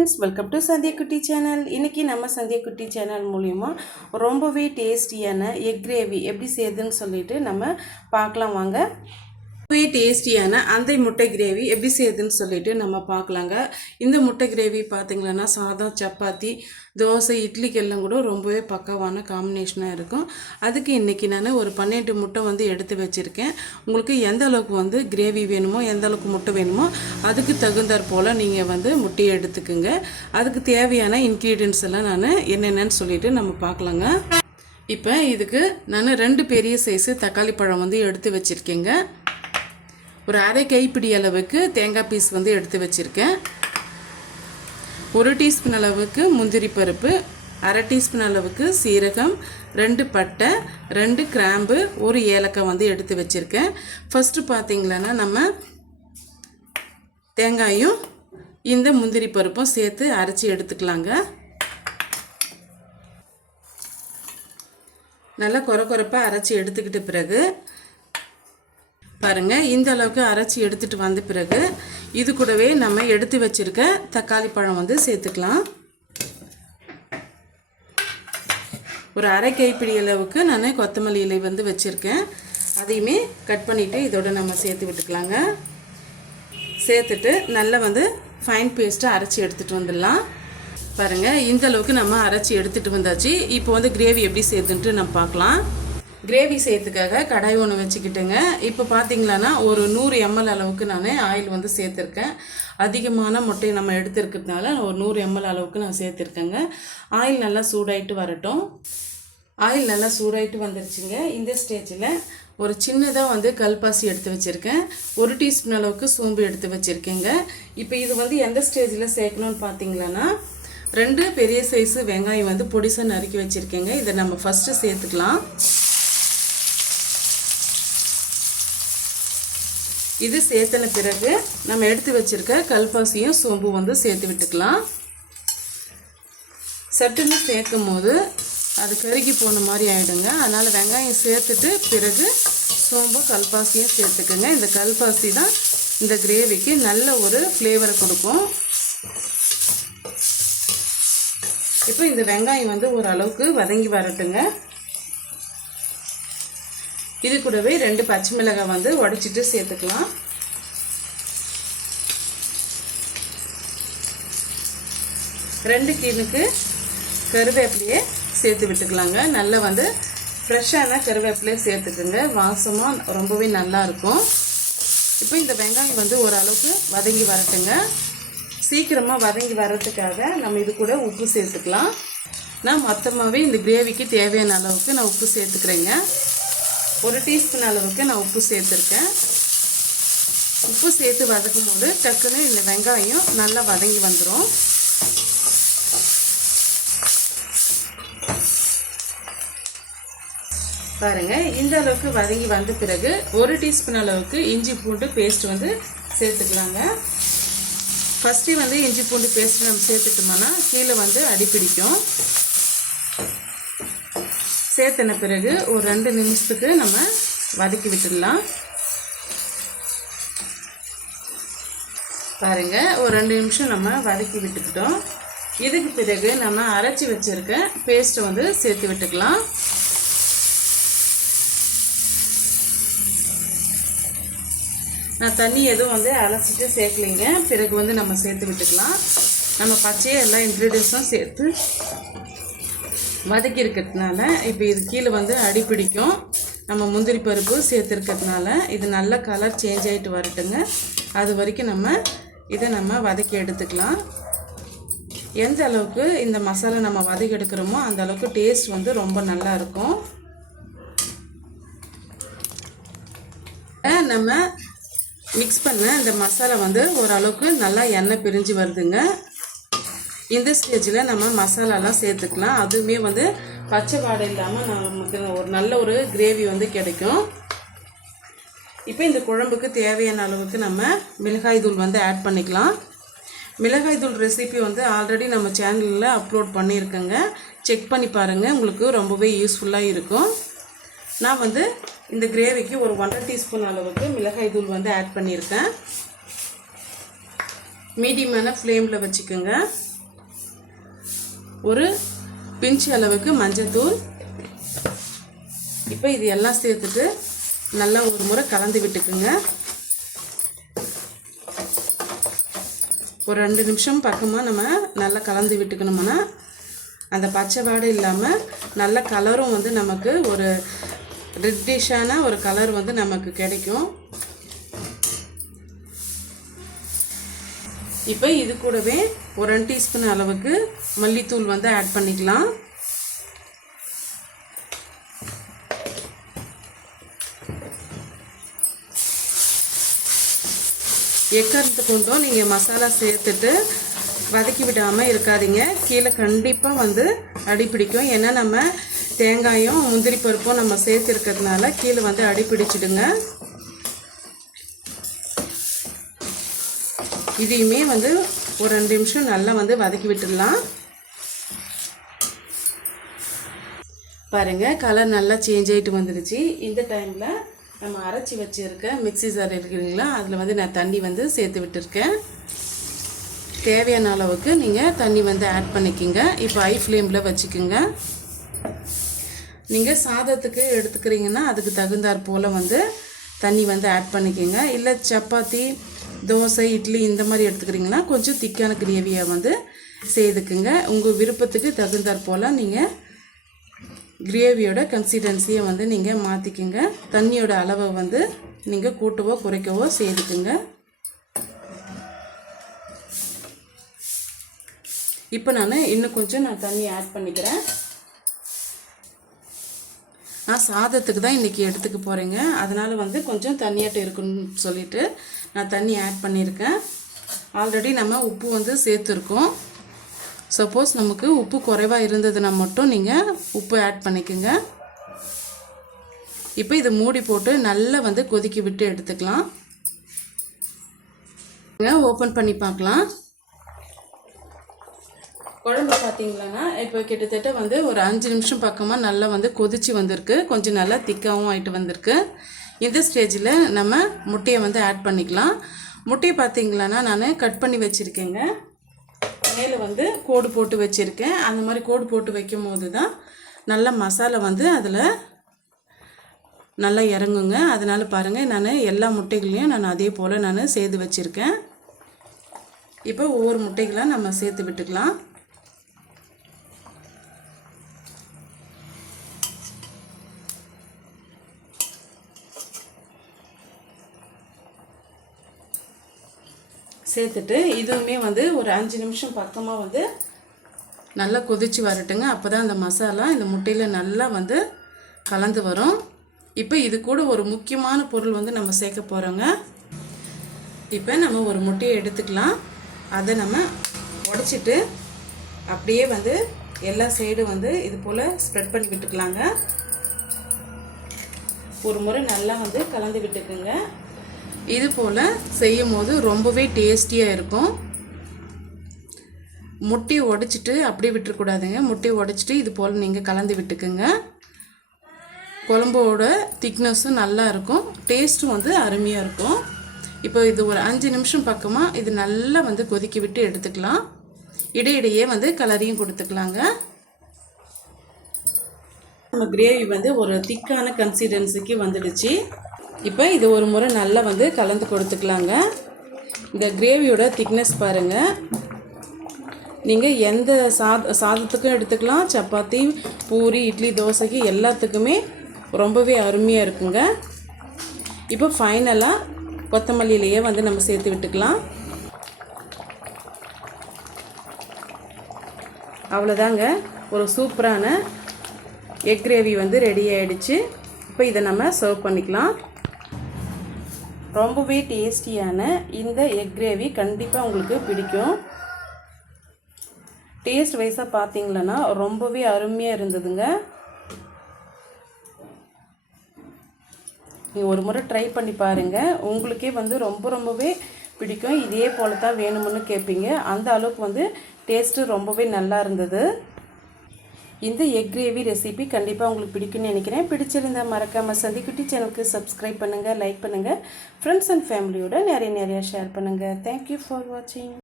Friends, welcome to Sandhya குட்டி channel. இன்றைக்கி நம்ம சந்தியா குட்டி சேனல் மூலிமா ரொம்பவே டேஸ்டியான எக் கிரேவி எப்படி செய்யுதுன்னு சொல்லிட்டு நம்ம பார்க்கலாம் வாங்க. ரொம்பவே டேஸ்டியான அந்த முட்டை கிரேவி எப்படி செய்யுதுன்னு சொல்லிட்டு நம்ம பார்க்கலாங்க. இந்த முட்டை கிரேவி பார்த்திங்களன்னா சாதம், சப்பாத்தி, தோசை, இட்லிக்கெல்லாம் கூட ரொம்பவே பக்காவான காம்பினேஷனாக இருக்கும். அதுக்கு இன்றைக்கி நான் ஒரு 12 முட்டை எடுத்து வச்சுருக்கேன். உங்களுக்கு எந்த அளவுக்கு கிரேவி வேணுமோ, எந்த அளவுக்கு முட்டை வேணுமோ அதுக்கு தகுந்தாற் போல் நீங்கள் முட்டையை எடுத்துக்குங்க. அதுக்கு தேவையான இன்க்ரீடியன்ஸ் எல்லாம் நான் என்னென்னு சொல்லிட்டு நம்ம பார்க்கலாங்க. இப்போ இதுக்கு நான் 2 பெரிய சைஸு தக்காளி பழம் எடுத்து வச்சுருக்கேங்க. ஒரு அரை கைப்பிடி அளவுக்கு தேங்காய் பீஸ் எடுத்து வச்சுருக்கேன். 1 டீஸ்பூன் அளவுக்கு முந்திரி பருப்பு, அரை டீஸ்பூன் அளவுக்கு சீரகம், 2 பட்டை, 2 கிராம்பு, 1 ஏலக்காய் எடுத்து வச்சுருக்கேன். ஃபஸ்ட்டு பார்த்திங்களன்னா நம்ம தேங்காயும் இந்த முந்திரி பருப்பும் சேர்த்து அரைச்சி எடுத்துக்கலாங்க. நல்லா கொரப்பாக அரைச்சி எடுத்துக்கிட்ட பிறகு பாருங்கள், இந்த அளவுக்கு அரைச்சி எடுத்துகிட்டு வந்த பிறகு இது கூடவே நம்ம எடுத்து வச்சுருக்க தக்காளி பழம் சேர்த்துக்கலாம். ஒரு அரை கைப்பிடி அளவுக்கு நான் கொத்தமல்லி இலை வச்சுருக்கேன். அதையுமே கட் பண்ணிவிட்டு இதோட நம்ம சேர்த்து விட்டுக்கலாங்க. சேர்த்துட்டு நல்லா ஃபைன் பேஸ்ட்டாக அரைச்சி எடுத்துகிட்டு வந்துடலாம். பாருங்கள், இந்த அளவுக்கு நம்ம அரைச்சி எடுத்துகிட்டு வந்தாச்சு. இப்போ கிரேவி எப்படி செய்யுதுன்ட்டு நம்ம பார்க்கலாம். கிரேவி செய்யறதுக்காக கடாய் ஒன்று வச்சுக்கிட்டுங்க. இப்போ பார்த்தீங்களான்னா ஒரு 100 ml அளவுக்கு நான் ஆயில் சேர்த்துருக்கேன். அதிகமான முட்டையை நம்ம எடுத்துருக்கிறதுனால ஒரு 100 ml அளவுக்கு நான் சேர்த்துருக்கேங்க. ஆயில் நல்லா சூடாயிட்டு வரட்டும். ஆயில் நல்லா சூடாயிட்டு வந்துருச்சுங்க. இந்த ஸ்டேஜில் ஒரு சின்னதாக கல்பாசி எடுத்து வச்சுருக்கேன். 1 டீஸ்பூன் அளவுக்கு சோம்பு எடுத்து வச்சுருக்கேங்க. இப்போ இது எந்த ஸ்டேஜில் சேர்க்கணும்னு பார்த்தீங்களான்னா 2 பெரிய சைஸு வெங்காயம் பொடிசாக நறுக்கி வச்சுருக்கேங்க. இதை நம்ம ஃபஸ்ட்டு சேர்த்துக்கலாம். இது சேர்த்தன பிறகு நம்ம எடுத்து வச்சுருக்க கல்பாசியும் சோம்பு சேர்த்து விட்டுக்கலாம். சட்டுன்னு சேர்க்கும் போது அது கருகி போன மாதிரி ஆகிடுங்க. அதனால் வெங்காயம் சேர்த்துட்டு பிறகு சோம்பு கல்பாசியும் சேர்த்துக்குங்க. இந்த கல்பாசி தான் இந்த கிரேவிக்கு நல்ல ஒரு ஃப்ளேவரை கொடுக்கும். இப்போ இந்த வெங்காயம் ஓரளவுக்கு வதங்கி வரட்டுங்க. இது கூடவே 2 பச்சை மிளகாய் உடைச்சிட்டு சேர்த்துக்கலாம். 2 கீனுக்கு கருவேப்பிலையே சேர்த்து விட்டுக்கலாங்க. நல்லா ஃப்ரெஷ்ஷான கருவேப்பிலையே சேர்த்துக்குங்க. வாசமாக ரொம்பவே நல்லா இருக்கும். இப்போ இந்த வெங்காயம் ஓரளவுக்கு வதங்கி வரட்டுங்க. சீக்கிரமாக வதங்கி வர்றதுக்காக நம்ம இது கூட உப்பு சேர்த்துக்கலாம். நான் மொத்தமாகவே இந்த கிரேவிக்கு தேவையான அளவுக்கு நான் உப்பு சேர்த்துக்கிறேங்க. 1 டீஸ்பூன் அளவுக்கு நான் உப்பு சேர்த்துருக்கேன். உப்பு சேர்த்து வதக்கும் போது டக்குன்னு இந்த வெங்காயம் நல்லா வதங்கி வந்துடும். பாருங்கள், இந்த அளவுக்கு வதங்கி வந்த பிறகு 1 டீஸ்பூன் அளவுக்கு இஞ்சி பூண்டு பேஸ்ட் சேர்த்துக்கலாங்க. ஃபஸ்ட்டு இஞ்சி பூண்டு பேஸ்ட் நம்ம சேர்த்துட்டோம்னா கீழே அடிப்பிடிக்கும். சேர்த்துன பிறகு ஒரு 2 நிமிஷத்துக்கு நம்ம வதக்கி விட்டுடலாம். பாருங்கள், ஒரு 2 நிமிஷம் நம்ம வதக்கி விட்டுக்கிட்டோம். இதுக்கு பிறகு நம்ம அரைச்சி வச்சுருக்க பேஸ்ட்டை சேர்த்து விட்டுக்கலாம். நான் தண்ணி எதுவும் அலசிட்டு சேர்க்கலைங்க. பிறகு நம்ம சேர்த்து விட்டுக்கலாம். நம்ம பச்சையாக எல்லா இன்க்ரீடியன்ஸும் சேர்த்து வதக்கி இருக்கிறதுனால இப்போ இது கீழே அடிப்பிடிக்கும். நம்ம முந்திரி பருப்பு சேர்த்துருக்கிறதுனால இது நல்ல கலர் சேஞ்ச் ஆகிட்டு வரட்டுங்க. அது வரைக்கும் நம்ம வதக்கி எடுத்துக்கலாம். எந்த அளவுக்கு இந்த மசாலா நம்ம வதக்கி எடுக்கிறோமோ அந்த அளவுக்கு டேஸ்ட் ரொம்ப நல்லா இருக்கும். நம்ம மிக்ஸ் பண்ண இந்த மசாலா ஓரளவுக்கு நல்லா எண்ணெய் பிரிஞ்சு வருதுங்க. இந்த ஸ்டேஜில் நம்ம மசாலாலாம் சேர்த்துக்கலாம். அதுவுமே பச்சை வாடை இல்லாமல் நமக்கு ஒரு நல்ல ஒரு கிரேவி கிடைக்கும். இப்போ இந்த குழம்புக்கு தேவையான அளவுக்கு நம்ம மிளகாய் தூள் ஆட் பண்ணிக்கலாம். மிளகாய் தூள் ரெசிபி ஆல்ரெடி நம்ம சேனலில் அப்லோட் பண்ணியிருக்கேங்க. செக் பண்ணி பாருங்கள், உங்களுக்கு ரொம்பவே யூஸ்ஃபுல்லாக இருக்கும். நான் இந்த கிரேவிக்கு ஒரு 1.5 டீஸ்பூன் அளவுக்கு மிளகாய் தூள் ஆட் பண்ணியிருக்கேன். மீடியமான ஃப்ளேமில் வச்சுக்கோங்க. ஒரு பிஞ்ச் அளவுக்கு மஞ்சத்தூள். இப்போ இது எல்லாம் சேர்த்துட்டு நல்லா ஒரு முறை கலந்து விட்டுக்குங்க. ஒரு 2 நிமிஷம் பக்கமாக நம்ம நல்லா கலந்து விட்டுக்கணும்னா அந்த பச்சை வாடை இல்லாமல் நல்ல கலரும் வந்து நமக்கு ஒரு ரெட்டிஷான ஒரு கலர் வந்து நமக்கு கிடைக்கும். இப்போ இது கூடவே ஒரு 1 டீஸ்பூன் அளவுக்கு மல்லித்தூள் வந்து ஆட் பண்ணிக்கலாம். எக்காரணத்தை கொண்டும் நீங்கள் மசாலா சேர்த்துட்டு வதக்கி விடாமல் இருக்காதீங்க. கீழே கண்டிப்பாக வந்து அடிப்பிடிக்கும். ஏன்னா நம்ம தேங்காயும் முந்திரி பருப்பும் நம்ம சேர்த்துருக்கிறதுனால கீழே வந்து அடிப்பிடிச்சிடுங்க. இதையுமே வந்து ஒரு 2 நிமிஷம் நல்லா வந்து வதக்கி விட்டுடலாம். பாருங்கள், கலர் நல்லா சேஞ்ச் ஆகிட்டு வந்துடுச்சு. இந்த டைமில் நம்ம அரைச்சி வச்சுருக்க மிக்ஸி ஜார் இருக்குதுங்களா, அதில் வந்து நான் தண்ணி வந்து சேர்த்து விட்டுருக்கேன். தேவையான அளவுக்கு நீங்கள் தண்ணி வந்து ஆட் பண்ணிக்கோங்க. இப்போ ஹை ஃப்ளேமில் வச்சுக்கோங்க. நீங்கள் சாதத்துக்கு எடுத்துக்கிறீங்கன்னா அதுக்கு தகுந்தாற் போல் வந்து தண்ணி வந்து ஆட் பண்ணிக்கோங்க. இல்லை சப்பாத்தி, தோசை, இட்லி இந்த மாதிரி எடுத்துக்கிறீங்கன்னா கொஞ்சம் திக்கான கிரேவியாக வந்து செய்துக்குங்க. உங்கள் விருப்பத்துக்கு தகுந்தாற் போல் நீங்கள் கிரேவியோட கன்சிஸ்டன்சியை வந்து நீங்கள் மாற்றிக்குங்க. தண்ணியோட அளவை வந்து நீங்கள் கூட்டவோ குறைக்கவோ செய்துக்குங்க. இப்போ நான் இன்னும் கொஞ்சம் தண்ணி ஆட் பண்ணிக்கிறேன். நான் சாதத்துக்கு தான் இன்றைக்கி எடுத்துக்க போகிறேங்க. அதனால் வந்து கொஞ்சம் தண்ணியாட்ட இருக்குன்னு சொல்லிவிட்டு நான் தண்ணி ஆட் பண்ணியிருக்கேன். ஆல்ரெடி நம்ம உப்பு வந்து சேர்த்துருக்கோம். சப்போஸ் நமக்கு உப்பு குறைவாக இருந்ததுன்னா மட்டும் நீங்கள் உப்பு ஆட் பண்ணிக்கோங்க. இப்போ இதை மூடி போட்டு நல்லா வந்து கொதிக்க விட்டு எடுத்துக்கலாம். ஓப்பன் பண்ணி பார்க்கலாம். குழம்பு பார்த்தீங்களான்னா இப்போ கிட்டத்தட்ட வந்து ஒரு 5 நிமிஷம் பக்கமாக நல்லா வந்து கொதிச்சு வந்திருக்கு. கொஞ்சம் நல்லா திக்காகவும் ஆகிட்டு வந்திருக்கு. இந்த ஸ்டேஜில் நம்ம முட்டையை வந்து ஆட் பண்ணிக்கலாம். முட்டையை பார்த்தீங்களான்னா நான் கட் பண்ணி வச்சுருக்கேங்க. மேலே வந்து கோடு போட்டு வச்சுருக்கேன். அந்த மாதிரி கோடு போட்டு வைக்கும் போது தான் நல்லா மசாலா வந்து அதில் நல்லா இறங்குங்க. அதனால் பாருங்கள், நான் எல்லா முட்டைகளையும் நான் அதே போல் நான் சேர்த்து வச்சுருக்கேன். இப்போ ஒவ்வொரு முட்டைகளாக நம்ம சேர்த்து விட்டுக்கலாம். சேர்த்துட்டு இதுவுமே வந்து ஒரு 5 நிமிஷம் பக்கமாக வந்து நல்லா கொதிச்சு வரட்டுங்க. அப்போ தான் அந்த மசாலா இந்த முட்டையில் நல்லா வந்து கலந்து வரும். இப்போ இது கூட ஒரு முக்கியமான பொருள் வந்து நம்ம சேர்க்க போகிறோங்க. இப்போ நம்ம ஒரு முட்டையை எடுத்துக்கலாம். அதை நம்ம உடைச்சிட்டு அப்படியே வந்து எல்லா சைடும் வந்து இது போல் ஸ்ப்ரெட் பண்ணி விட்டுக்கலாங்க. ஒரு முறை நல்லா வந்து கலந்து விட்டுக்குங்க. இது போல் செய்யும் போது ரொம்பவே டேஸ்டியாக இருக்கும். முட்டையை உடைச்சிட்டு அப்படியே விட்டுறக்கூடாதுங்க. முட்டையை உடைச்சிட்டு இது போல் நீங்கள் கலந்து விட்டுக்குங்க. குழம்போட திக்னஸும் நல்லா இருக்கும், டேஸ்ட்டும் வந்து அருமையாக இருக்கும். இப்போ இது ஒரு 5 நிமிஷம் பக்கமாக இது நல்லா வந்து கொதிக்க விட்டு எடுத்துக்கலாம். இடையிடையே வந்து கலரையும் கொடுத்துக்கலாங்க. நம்ம கிரேவி வந்து ஒரு திக்கான கன்சிஸ்டன்சிக்கு வந்துடுச்சு. இப்போ இது ஒரு முறை நல்லா வந்து கலந்து கொடுத்துக்கலாங்க. இந்த கிரேவியோட திக்னஸ் பாருங்கள். நீங்கள் எந்த சாதத்துக்கும் எடுத்துக்கலாம், சப்பாத்தி, பூரி, இட்லி, தோசைக்கு எல்லாத்துக்குமே ரொம்பவே அருமையாக இருக்குங்க. இப்போ ஃபைனலாக கொத்தமல்லியிலையே வந்து நம்ம சேர்த்து விட்டுக்கலாம். அவ்வளோதாங்க, ஒரு சூப்பரான எக் கிரேவி வந்து ரெடி ஆகிடுச்சு. இப்போ இதை நம்ம சர்வ் பண்ணிக்கலாம். ரொம்பவே டேஸ்டியான இந்த எக் கிரேவி கண்டிப்பாக உங்களுக்கு பிடிக்கும். டேஸ்ட் வைஸாக பார்த்தீங்களன்னா ரொம்பவே அருமையாக இருந்ததுங்க. நீங்கள் ஒரு முறை ட்ரை பண்ணி பாருங்கள், உங்களுக்கே வந்து ரொம்பவே பிடிக்கும். இதே போல் தான் வேணும்னு கேட்பீங்க. அந்த அளவுக்கு வந்து டேஸ்ட்டு ரொம்பவே நல்லா இருந்தது. இந்த எக் கிரேவி ரெசிபி கண்டிப்பாக உங்களுக்கு பிடிக்கும்னு நினைக்கிறேன். பிடிச்சிருந்தா மறக்காமல் சந்திக்குட்டி சேனலுக்கு சப்ஸ்கிரைப் பண்ணுங்கள், லைக் பண்ணுங்கள், ஃப்ரெண்ட்ஸ் அண்ட் ஃபேமிலியோட நிறைய ஷேர் பண்ணுங்கள். தேங்க்யூ ஃபார் வாட்சிங்.